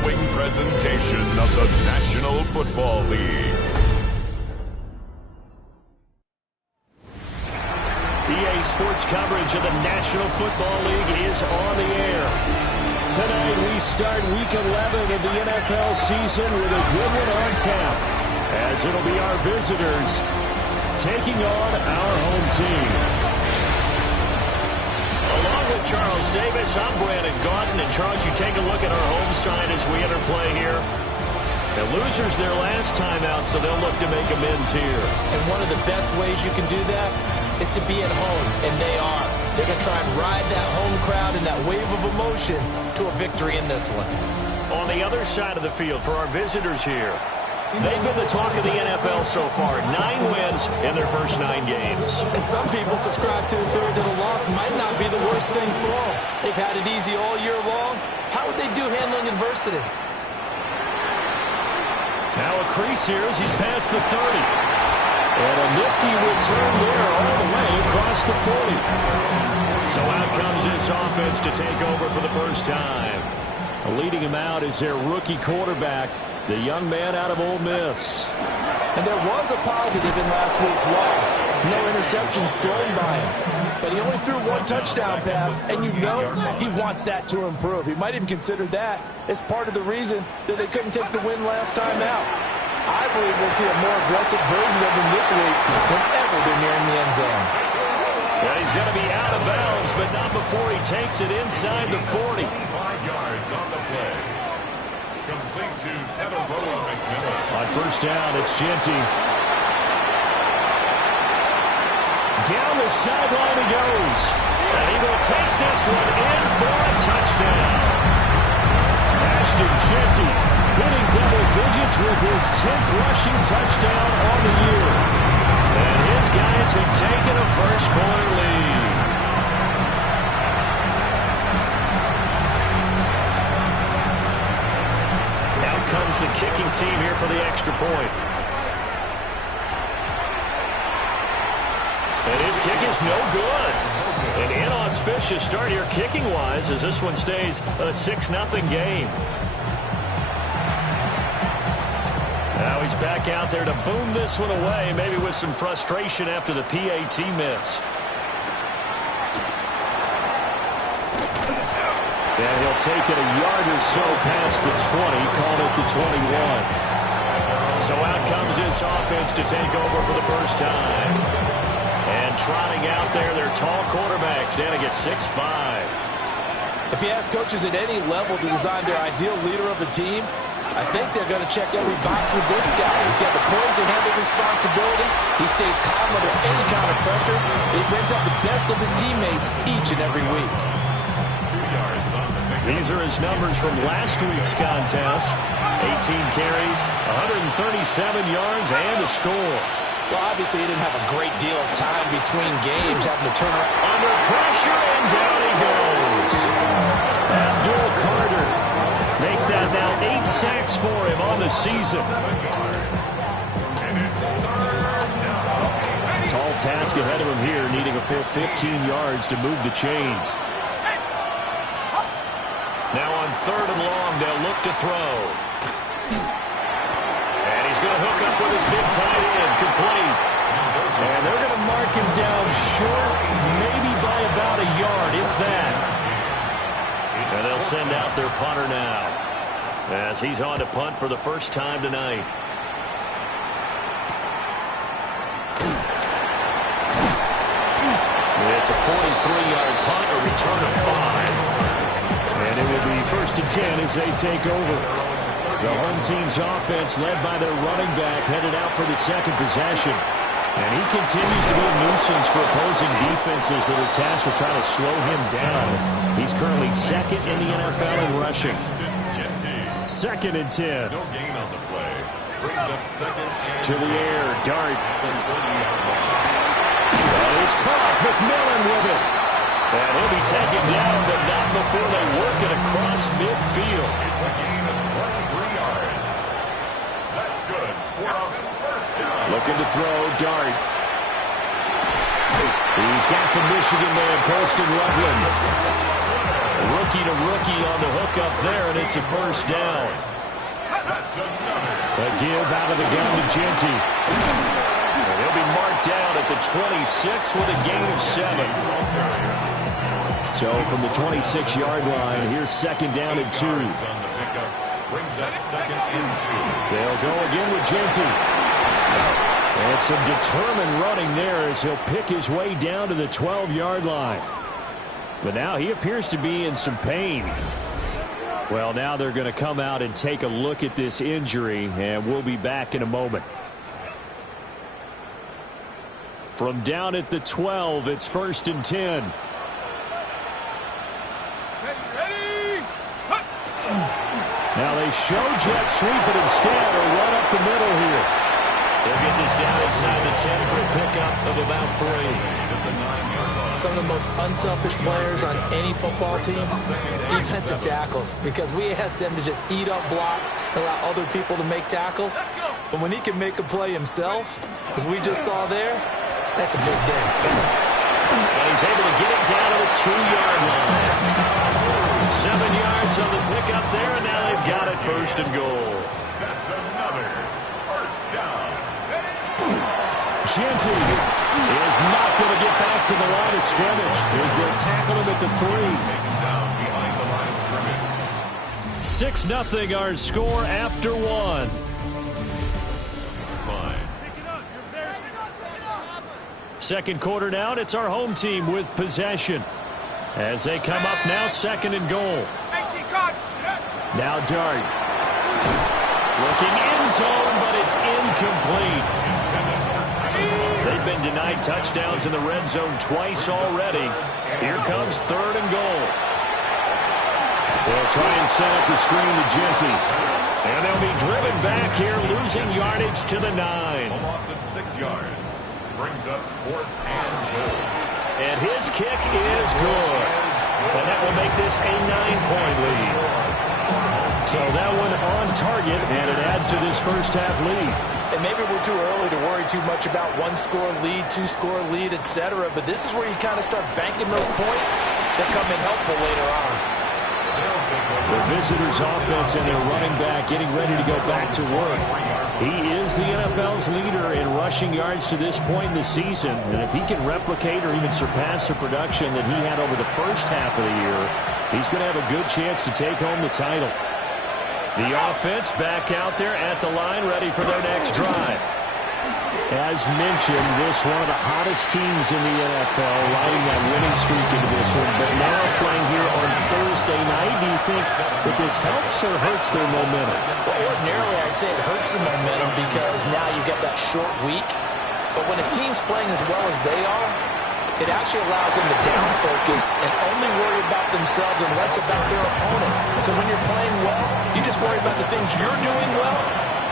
following presentation of the National Football League. EA Sports coverage of the National Football League is on the air. Tonight we start Week 11 of the NFL season with a good one on tap, as it'll be our visitors taking on our home team. Along with Charles Davis, I'm Brandon Gaudin. And Charles, you take a look at our home side as we enter play here. The losers their last time out, so they'll look to make amends here. And one of the best ways you can do that is to be at home, and they are. They're going to try and ride that home crowd and that wave of emotion to a victory in this one. On the other side of the field for our visitors here, they've been the talk of the NFL so far. 9 wins in their first 9 games. And some people subscribe to the theory that a loss might not be the worst thing for them. They've had it easy all year long. How would they do handling adversity? Now a crease here as he's past the 30. And a nifty return there all the way across the 40. So out comes this offense to take over for the first time. Leading him out is their rookie quarterback, the young man out of Ole Miss. And there was a positive in last week's loss. No interceptions thrown by him. But he only threw 1 touchdown pass, and you know he wants that to improve. He might even consider that as part of the reason that they couldn't take the win last time out. I believe we'll see a more aggressive version of him this week whenever they're nearing the end zone. Yeah, he's going to be out of bounds, but not before he takes it inside the 40. 5 yards on the play. Complete to Teteroa McMillan. On first down, it's Genty. Down the sideline he goes. And he will take this one in for a touchdown. Ashton Genty hitting double digits with his 10th rushing touchdown on the year. And his guys have taken a first-quarter lead. Out comes the kicking team here for the extra point. And his kick is no good. An inauspicious start here kicking-wise as this one stays a 6-0 game. Now he's back out there to boom this one away, maybe with some frustration after the PAT miss. And he'll take it a yard or so past the 20, called it the 21. So out comes this offense to take over for the first time. And trotting out there, their tall quarterbacks down to get 6'5". If you ask coaches at any level to design their ideal leader of the team, I think they're going to check every box with this guy. He's got the poise to handle responsibility. He stays calm under any kind of pressure. He brings out the best of his teammates each and every week. 2 yards on the finger. These are his numbers from last week's contest. 18 carries, 137 yards, and a score. Well, obviously, he didn't have a great deal of time between games, having to turn around. Under pressure, and down he goes. Abdul Carter. Make that now 8 sacks for him on the season. Tall task ahead of him here, needing a full 15 yards to move the chains. Now on 3rd and long, they'll look to throw. And he's going to hook up with his big tight end, complete. And they're going to mark him down short, maybe by about a yard, if that. And they'll send out their punter now, as he's on to punt for the first time tonight. It's a 43-yard punt, a return of 5. And it will be 1st and 10 as they take over. The home team's offense, led by their running back, headed out for the second possession. And he continues to be a nuisance for opposing defenses that are tasked with trying to slow him down. He's currently 2nd in the NFL in rushing. 2nd and 10. No gain on the play. Brings up 2nd and to the air, Dart. That is caught. McMillan with it. And he'll be taken down, but not before they work it across midfield. It's a gain of 23 yards. That's good. First down. Looking to throw, Dart. He's got the Michigan man, Colston Loveland. Rookie to rookie on the hook up there, and it's a first down. A give out of the gun to Jeanty. And he'll be marked down at the 26 with a gain of 7. So from the 26-yard line, here's second down and 2. They'll go again with Jeanty. And some determined running there as he'll pick his way down to the 12-yard line. But now he appears to be in some pain. Well, now they're going to come out and take a look at this injury, and we'll be back in a moment. From down at the 12, it's 1st and 10. Now they show jet sweep, but instead a run up the middle here. They'll get this down inside the 10 for a pickup of about 3. Some of the most unselfish players on any football team, defensive tackles, because we ask them to just eat up blocks and allow other people to make tackles. But when he can make a play himself, as we just saw there, that's a big day. And he's able to get it down to the 2-yard line. 7 yards on the pickup there, and now they've got it 1st and goal. That's another first down. Jeanty is not going to get back to the line of scrimmage as they'll tackle him at the 3. 6-0 our score after 1. Second quarter now, and it's our home team with possession. As they come up now, 2nd and goal. Now Dart. Looking end zone, but it's incomplete. They've been denied touchdowns in the red zone twice already. Here comes 3rd and goal. They'll try and set up the screen to Jeanty. And they'll be driven back here, losing yardage to the 9. A loss of 6 yards. Brings up 4th and goal. And his kick is good. And that will make this a 9-point lead. So that one on target, and it adds to this first half lead. And maybe we're too early to worry too much about 1-score lead, 2-score lead, etc. But this is where you kind of start banking those points that come in helpful later on. The visitors' offense and their running back getting ready to go back to work. He is the NFL's leader in rushing yards to this point in the season. And if he can replicate or even surpass the production that he had over the first half of the year, he's going to have a good chance to take home the title. The offense back out there at the line, ready for their next drive. As mentioned, this one of the hottest teams in the NFL, riding that winning streak into this one. But now playing here on Thursday night, do you think that this helps or hurts their momentum? Well, ordinarily, I'd say it hurts the momentum because now you get that short week. But when a team's playing as well as they are, it actually allows them to down focus and only worry about themselves and less about their opponent. So when you're playing well, you just worry about the things you're doing well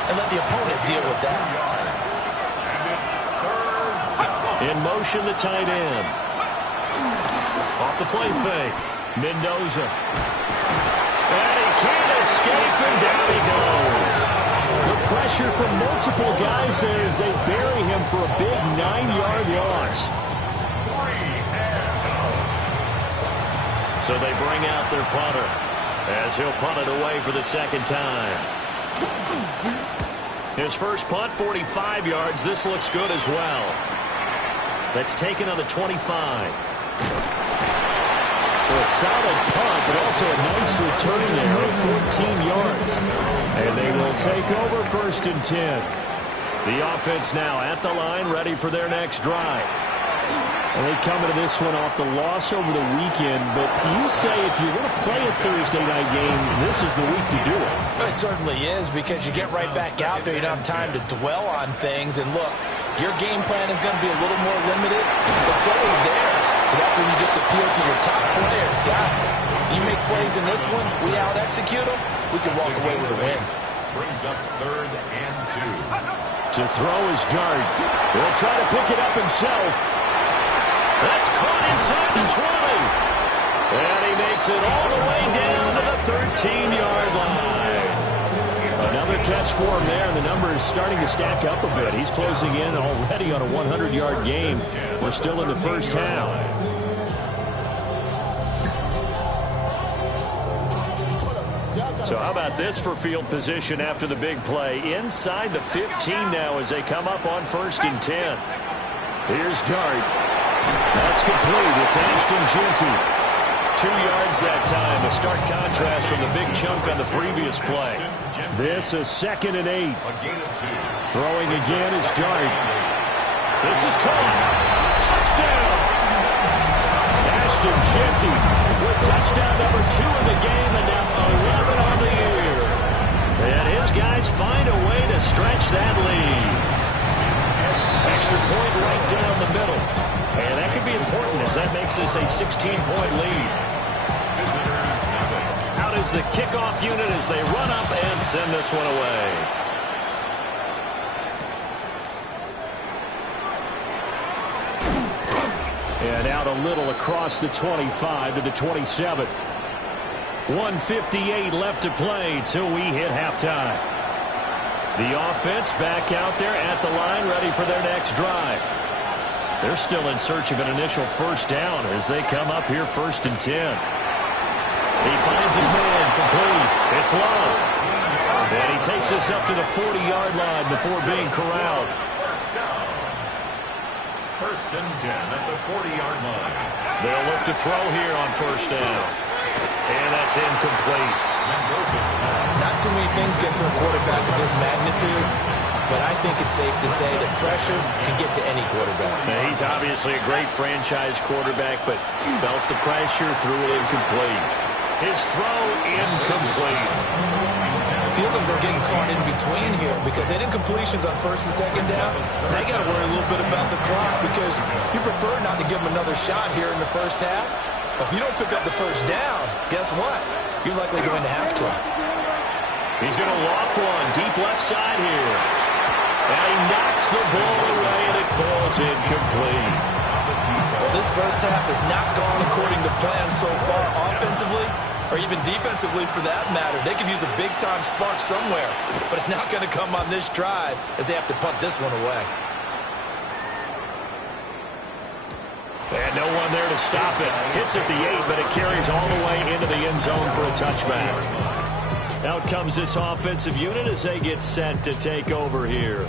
and let the opponent deal with that. In motion, the tight end. Off the play fake. Mendoza. And he can't escape, and down he goes. The pressure from multiple guys as they bury him for a big 9-yard loss. So they bring out their punter as he'll punt it away for the 2nd time. His first punt, 45 yards. This looks good as well. That's taken on the 25. A solid punt, but also a nice return there of 14 yards. And they will take over 1st and 10. The offense now at the line, ready for their next drive. And they come into this one off the loss over the weekend, but you say if you're going to play a Thursday night game, this is the week to do it. It certainly is, because you get right back out there. You don't have time to dwell on things. And look, your game plan is going to be a little more limited, but so is theirs. So that's when you just appeal to your top players. Guys, you make plays in this one, we out-execute them, we can walk away with a win. Brings up 3rd and 2. To throw is Dart. He'll try to pick it up himself. That's caught inside the 20. And he makes it all the way down to the 13-yard line. Another catch for him there, and the number is starting to stack up a bit. He's closing in already on a 100-yard game. We're still in the first half. So how about this for field position after the big play? Inside the 15 now as they come up on 1st and 10. Here's Dart. That's complete. It's Ashton Jeanty. 2 yards that time. A stark contrast from the big chunk on the previous play. This is 2nd and 8. Throwing again is Dart. This is caught. Touchdown! Ashton Jeanty with touchdown number 2 in the game and now 11 on the year. And his guys find a way to stretch that lead. Extra point right down the middle. And that could be important as that makes this a 16-point lead. Out is the kickoff unit as they run up and send this one away. And out a little across the 25 to the 27. 1:58 left to play till we hit halftime. The offense back out there at the line ready for their next drive. They're still in search of an initial first down as they come up here 1st and 10. He finds his man complete. It's Love. And he takes us up to the 40-yard line before being corralled. 1st and 10 at the 40-yard line. They'll look to throw here on 1st down. And that's incomplete. Not too many things get to a quarterback of this magnitude, but I think it's safe to say that pressure can get to any quarterback. Now, he's obviously a great franchise quarterback, but felt the pressure, threw it incomplete. His throw incomplete. Feels like they're getting caught in between here because they didn't completions on 1st and 2nd down. Now you got to worry a little bit about the clock because you prefer not to give them another shot here in the first half. If you don't pick up the first down, guess what? You're likely going to have to. He's going to loft one deep left side here. And he knocks the ball away and it falls incomplete. Well, this first half has not gone according to plan so far offensively. Or even defensively for that matter. They could use a big-time spark somewhere. But it's not going to come on this drive as they have to punt this one away. And no one there to stop it. Hits at the 8, but it carries all the way into the end zone for a touchback. Out comes this offensive unit as they get set to take over here.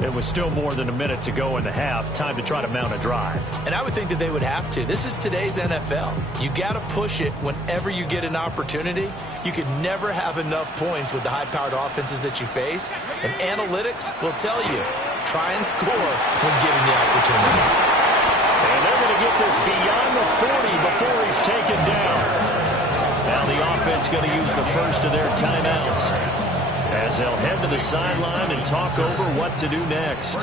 It was still more than a minute to go in the half. Time to try to mount a drive. And I would think that they would have to. This is today's NFL. You got to push it whenever you get an opportunity. You can never have enough points with the high-powered offenses that you face. And analytics will tell you, try and score when given the opportunity. And they're going to get this beyond the 40 before he's taken down. Now the offense going to use the first of their timeouts as they'll head to the sideline and talk over what to do next.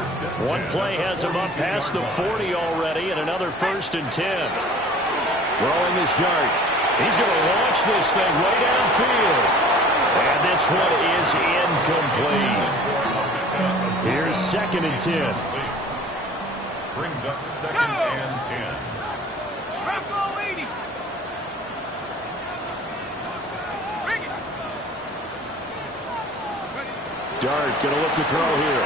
One play has him up past the 40 already, and another 1st and 10. Throwing his Dart. He's going to launch this thing way downfield. And this one is incomplete. Here's 2nd and 10. Brings up 2nd and 10. Dart going to look to throw here.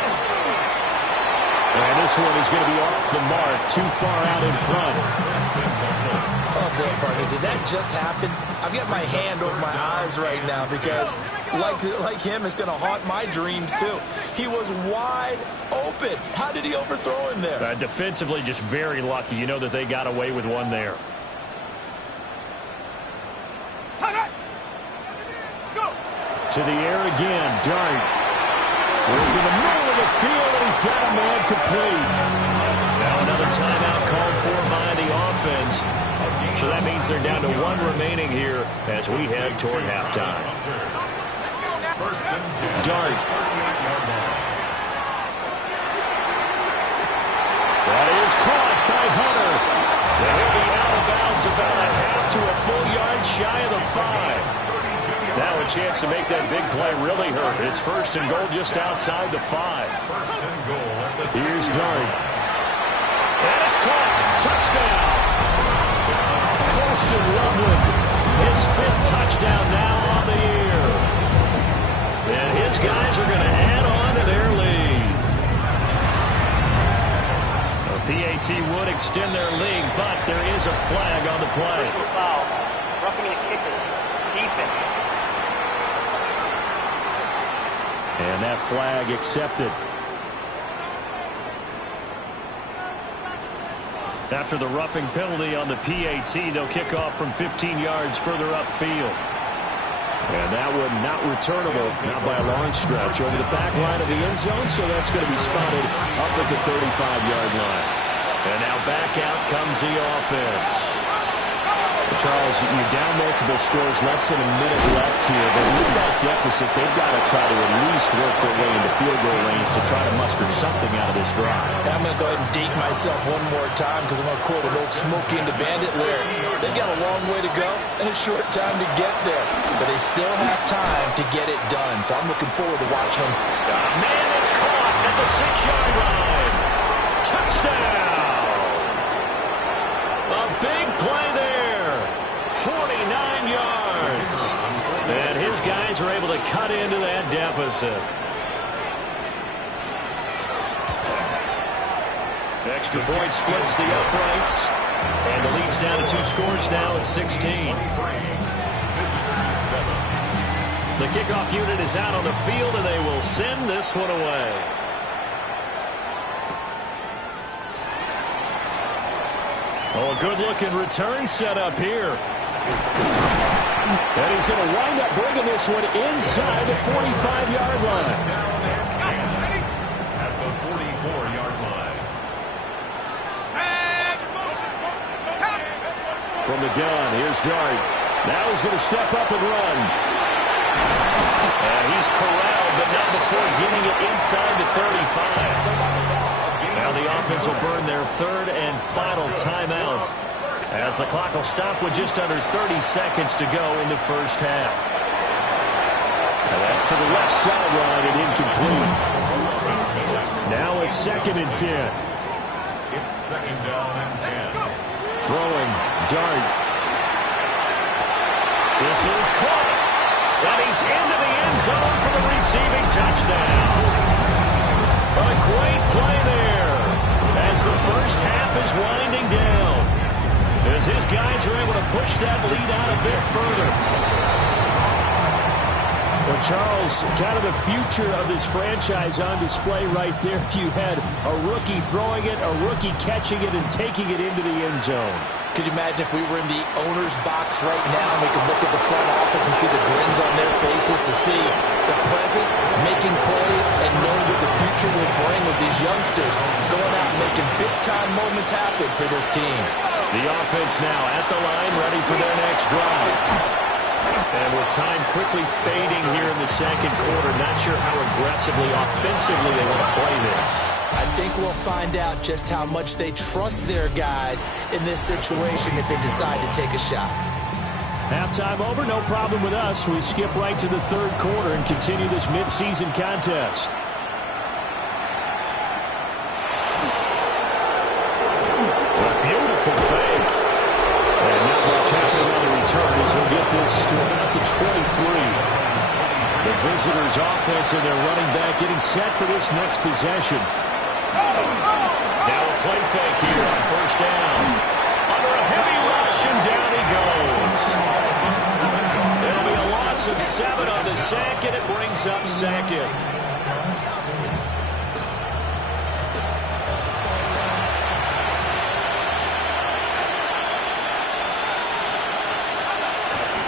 And this one is going to be off the mark, too far out in front. Oh, boy, partner, did that just happen? I've got my hand over my eyes right now because, like him, it's going to haunt my dreams, too. He was wide open. How did he overthrow him there? Defensively, just very lucky. You know that they got away with one there. To the air again, Dart. Working the middle of the field, and he's got a man complete. Now another timeout called for by the offense. So that means they're down to 1 remaining here as we head toward halftime. Dart. That is caught by Hunter. And he'll be out of bounds about a half to a full yard shy of the 5. Now a chance to make that big play really hurt. It's 1st and goal just outside the 5. Here's Dart. And it's caught. Touchdown. Colston Loveland. His 5th touchdown now on the year. And his guys are going to add on to their lead. The PAT would extend their lead, but there is a flag on the play. Foul. Roughing the kicker. Defense. And that flag accepted. After the roughing penalty on the PAT, they'll kick off from 15 yards further upfield. And that one not returnable, not by a long stretch, over the back line of the end zone, so that's going to be spotted up at the 35-yard line. And now back out comes the offense. Charles, you're down multiple scores, less than a minute left here, but with that deficit, they've got to try to at least work their way into field goal range to try to muster something out of this drive. I'm going to go ahead and date myself one more time because I'm going to quote an old Smokey and the Bandit lyric. They've got a long way to go and a short time to get there, but they still have time to get it done, so I'm looking forward to watching them. Man, it's caught at the 6-yard line. Touchdown! A big play there. 49 yards. And his guys are able to cut into that deficit. Extra point splits the uprights. And the lead's down to 2 scores now at 16. The kickoff unit is out on the field, and they will send this one away. Oh, a good-looking return set up here. And he's going to wind up bringing this one inside the 45-yard line. At the 44-yard line. From the gun, here's Dart. Now he's going to step up and run. And he's corralled, but not before getting it inside the 35. Now the offense will burn their third and final timeout, as the clock will stop with just under 30 seconds to go in the first half. And that's to the left sideline and incomplete. Now a 2nd and 10. It's 2nd down and 10. Throwing, Dart. This is caught. And he's into the end zone for the receiving touchdown. But a great play there as the first half is winding down, as his guys are able to push that lead out a bit further. Well, Charles, kind of the future of this franchise on display right there. You had a rookie throwing it, a rookie catching it, and taking it into the end zone. Could you imagine if we were in the owner's box right now and we could look at the front office and see the grins on their faces, to see the present making plays and knowing what the future will bring with these youngsters going out and making big-time moments happen for this team. The offense now at the line, ready for their next drive. And with time quickly fading here in the second quarter, not sure how aggressively, offensively they want to play this. I think we'll find out just how much they trust their guys in this situation if they decide to take a shot. Halftime over, no problem with us. We skip right to the third quarter and continue this midseason contest. A beautiful fake. And not much happening on the return as he'll get this to about the 23. The visitors' offense and their running back getting set for this next possession. Now a play fake here on first down. Under a heavy rush, and down he goes. It'll be a loss of 7 on the sack, and it brings up 2nd.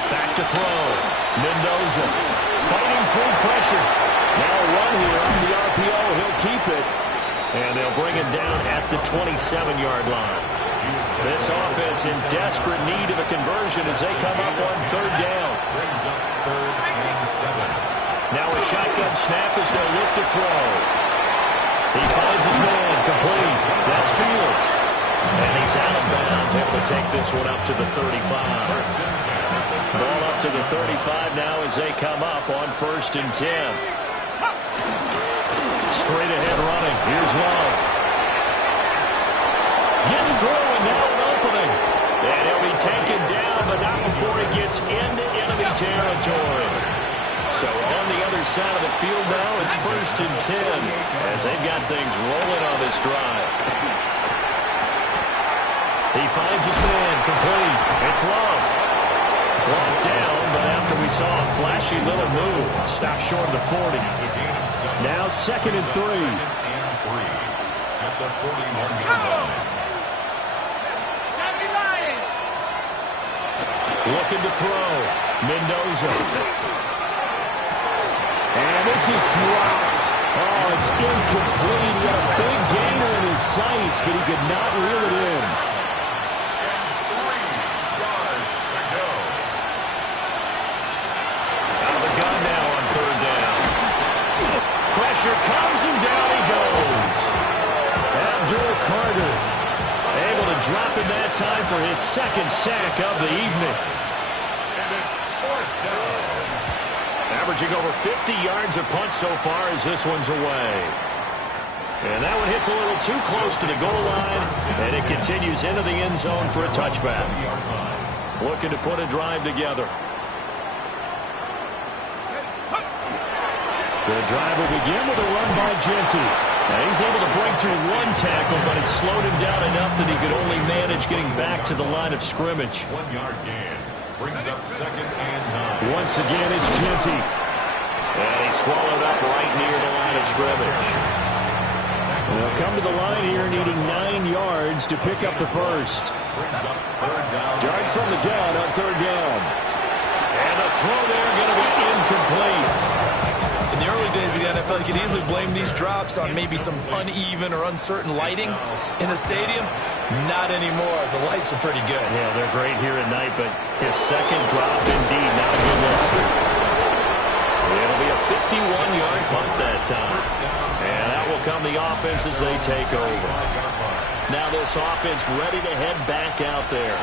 Back to throw. Mendoza fighting through pressure. Now a run here off the RPO. He'll keep it. And they'll bring him down at the 27-yard line. This offense in desperate need of a conversion as they come up on third down. Brings up 3rd and 7. Now a shotgun snap as they look to throw. He finds his man, complete. That's Fields. And he's out of bounds, able to take this one up to the 35. Ball up to the 35 now as they come up on 1st and 10. Straight ahead running. Here's Love. Gets through, and now an opening. And he'll be taken down, but not before he gets into enemy territory. So on the other side of the field now, it's 1st and 10 as they've got things rolling on this drive. He finds his man, complete. It's Love. Brought down, but after we saw a flashy little move. Stop short of the 40. Now 2nd and 3. At the 41-yard line. Looking to throw. Mendoza. And this is dropped. Oh, it's incomplete. He had a big gainer in his sights, but he could not reel it in. And 3 yards to go. Out of the gun now on 3rd down. Pressure comes and down he goes. Abdul Carter able to drop it that time for his 2nd sack of the evening. And it's 4th down. Averaging over 50 yards a punt so far as this one's away. And that one hits a little too close to the goal line, and it continues into the end zone for a touchback. Looking to put a drive together. The drive will begin with a run by Genty. Now he's able to break through 1 tackle, but it slowed him down enough that he could only manage getting back to the line of scrimmage. 1-yard gain. Brings up 2nd and 9. Once again, it's Genty. And he's swallowed up right near the line of scrimmage. They'll come to the line here needing 9 yards to pick up the first. Brings up 3rd down. Dart from the gun on 3rd down. And the throw there going to be incomplete. In the early days of the NFL, you could easily blame these drops on maybe some uneven or uncertain lighting in a stadium. Not anymore. The lights are pretty good. Yeah, they're great here at night, but his 2nd drop indeed not a good look. It'll be a 51-yard punt that time. And that will come the offense as they take over. Now this offense ready to head back out there.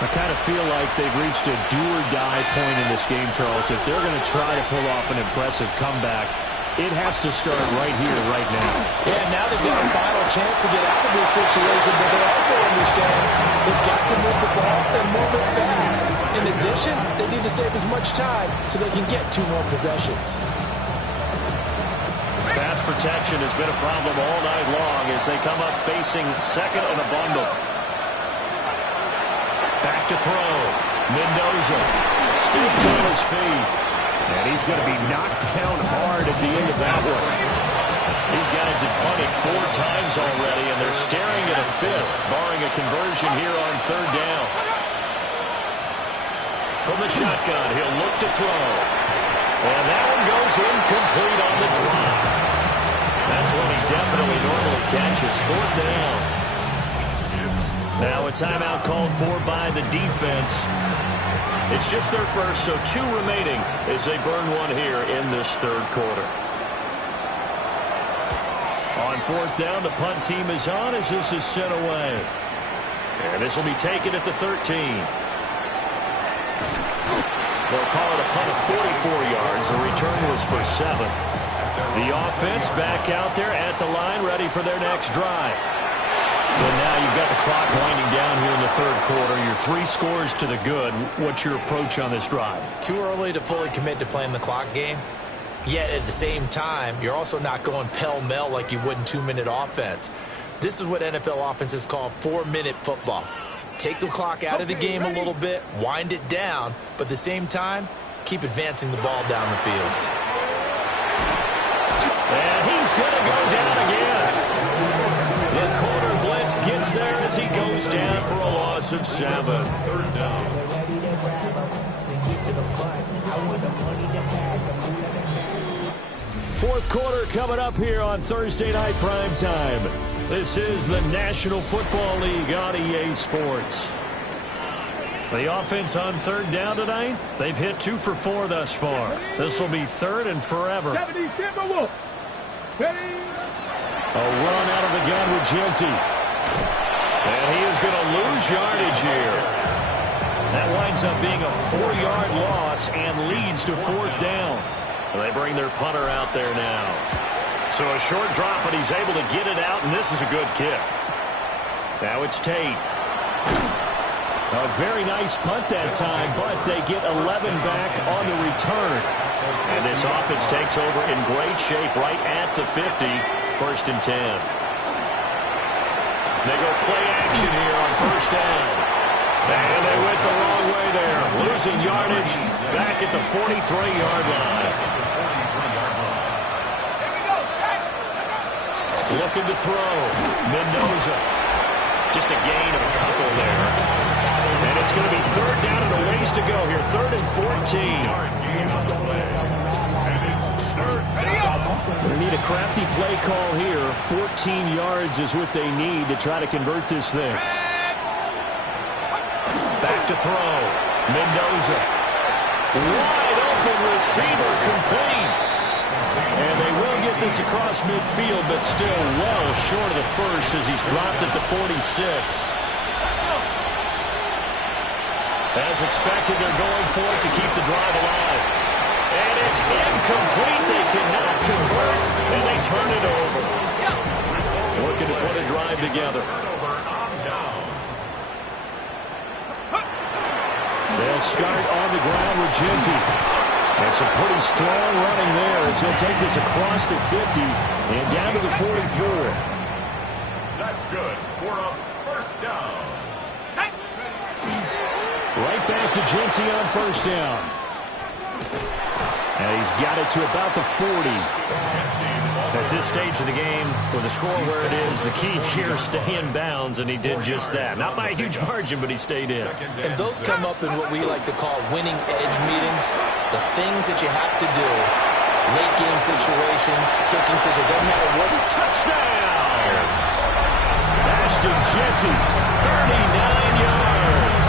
I kind of feel like they've reached a do-or-die point in this game, Charles. If they're going to try to pull off an impressive comeback, it has to start right here, right now. Yeah, now they've got a final chance to get out of this situation, but they also understand they've got to move the ball and move it fast. In addition, they need to save as much time so they can get 2 more possessions. Pass protection has been a problem all night long as they come up facing 2nd and a bundle. Back to throw. Mendoza stays on his feet. And he's going to be knocked down hard at the end of that one. These guys have punted 4 times already, and they're staring at a 5th, barring a conversion here on 3rd down. From the shotgun, he'll look to throw. And that one goes incomplete on the drop. That's one he definitely normally catches. 4th down. Now a timeout called for by the defense. It's just their first, so 2 remaining as they burn one here in this 3rd quarter. On 4th down, the punt team is on as this is sent away. And this will be taken at the 13. They'll call it a punt of 44 yards. The return was for 7. The offense back out there at the line, ready for their next drive. And now you've got the clock winding down here in the 3rd quarter. You're 3 scores to the good. What's your approach on this drive? Too early to fully commit to playing the clock game. Yet at the same time, you're also not going pell-mell like you would in 2-minute offense. This is what NFL offenses call 4-minute football. Take the clock out of the game a little bit, wind it down, but at the same time, keep advancing the ball down the field. And he's going to go down again. The corner blitz gets there as he goes down for a loss of 7. 3rd down. Fourth quarter coming up here on Thursday Night Primetime. This is the National Football League on EA Sports. The offense on 3rd down tonight, they've hit 2 for 4 thus far. This will be 3rd and forever. A run out of the gun with Genty. And he is going to lose yardage here. That winds up being a 4-yard loss and leads to 4th down. They bring their punter out there now. So a short drop, but he's able to get it out, and this is a good kick. Now it's Tate. A very nice punt that time, but they get 11 back on the return. And this offense takes over in great shape right at the 50, 1st and 10. They go play action here on 1st down. And they went the wrong way there. Losing yardage back at the 43-yard line. Looking to throw. Mendoza. Just a gain of a couple there. And it's going to be third down and a ways to go here. 3rd and 14. They need a crafty play call here. 14 yards is what they need to try to convert this thing. Back to throw. Mendoza. Wide open receiver complete. And they will get this across midfield, but still well short of the first as he's dropped at the 46. As expected, they're going for it to keep the drive alive. And it's incomplete. They cannot convert, and they turn it over. Looking to put a drive together. They'll start on the ground with Jeanty. That's a pretty strong running there as he'll take this across the 50 and down to the 44. That's good for a first down. Right back to Jeanty on first down. And he's got it to about the 40. At this stage of the game, with the score where it is, the key here is stay in bounds, and he did just that. Not by a huge margin, but he stayed in. And those come up in what we like to call winning edge meetings. The things that you have to do. Late game situations, kicking situations, doesn't matter what. Touchdown! Ashton Jeanty, 39 yards.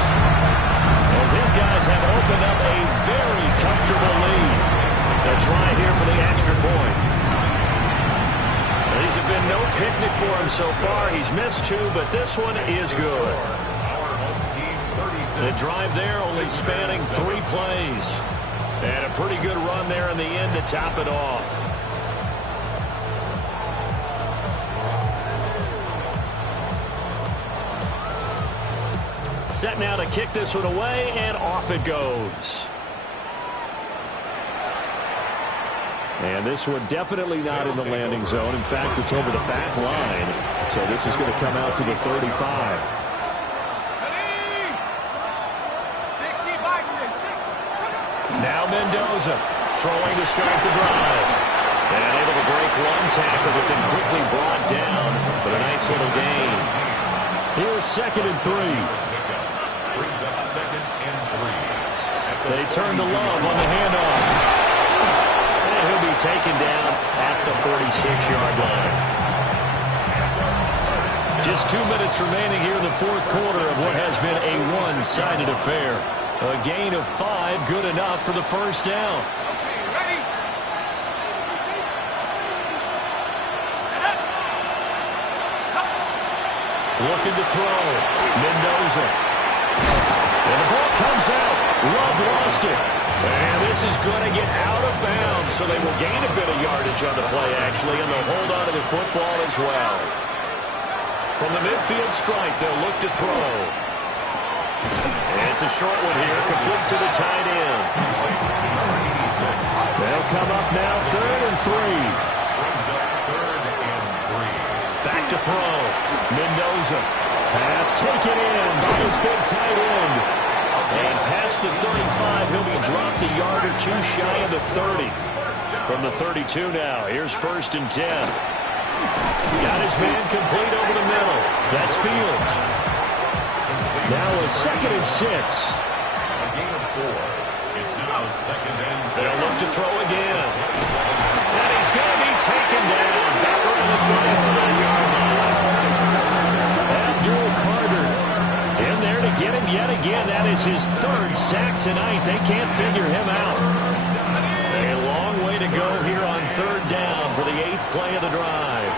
As his guys have opened up a very comfortable lead. To try here for the extra point. These have been no picnic for him so far. He's missed 2, but this one is good. The drive there only spanning 3 plays. And a pretty good run there in the end to top it off. Set now to kick this one away, and off it goes. And this one definitely not in the landing zone. In fact, it's over the back line. So this is going to come out to the 35. Now Mendoza throwing to start the drive. And able to break one tackle, but then quickly brought down. But a nice little gain. Here's 2nd and 3. Brings up 2nd and 3. They turn to Love on the handoff. He'll be taken down at the 46-yard line. Just 2 minutes remaining here in the 4th quarter of what has been a one-sided affair. A gain of 5, good enough for the first down. Looking to throw. Mendoza. And the ball comes out. Love lost it. And this is going to get out of bounds, so they will gain a bit of yardage on the play, actually, and they'll hold on to the football as well. From the midfield stripe, they'll look to throw. And it's a short one here, complete to the tight end. They'll come up now, 3rd and 3. Back to throw. Mendoza. Pass taken in by his big tight end. And past the 35, he'll be dropped a yard or 2 shy of the 30. From the 32 now, here's 1st and 10. Got his man complete over the middle. That's Fields. Now a 2nd and 6. A gain of 4. It's now 2nd and 6. They'll look to throw again. And he's going to be taken down. Back around the 35-yard line. Abdul Carter in there to get him yet again. That is his 3rd sack tonight. They can't figure him out. A long way to go here on 3rd down for the 8th play of the drive.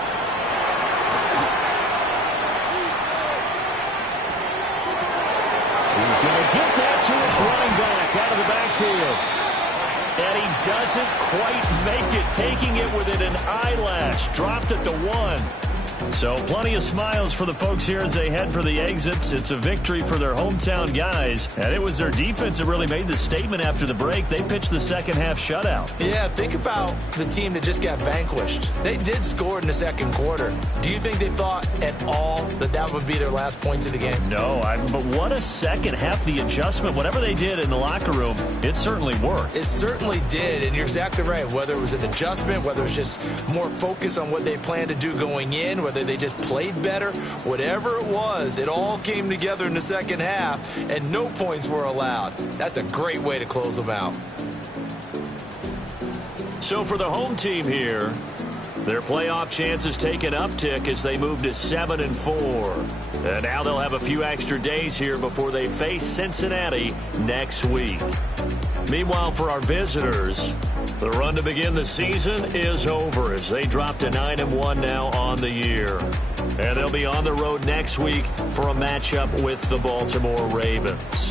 He's going to get that to his running back out of the backfield. And he doesn't quite make it, taking it within an eyelash. Dropped at the 1. So plenty of smiles for the folks here as they head for the exits. It's a victory for their hometown guys, and it was their defense that really made the statement after the break. They pitched the second half shutout. Yeah, think about the team that just got vanquished. They did score in the second quarter. Do you think they thought at all that that would be their last points of the game? No, but what a second half. The adjustment, whatever they did in the locker room, it certainly worked. It certainly did, and you're exactly right. Whether it was an adjustment, whether it was just more focus on what they planned to do going in, whether they just played better, whatever it was, it all came together in the second half, and no points were allowed. That's a great way to close them out. So for the home team here, their playoff chances take an uptick as they move to 7-4. And now they'll have a few extra days here before they face Cincinnati next week. Meanwhile, for our visitors, the run to begin the season is over as they drop to 9-1 now on the year. And they'll be on the road next week for a matchup with the Baltimore Ravens.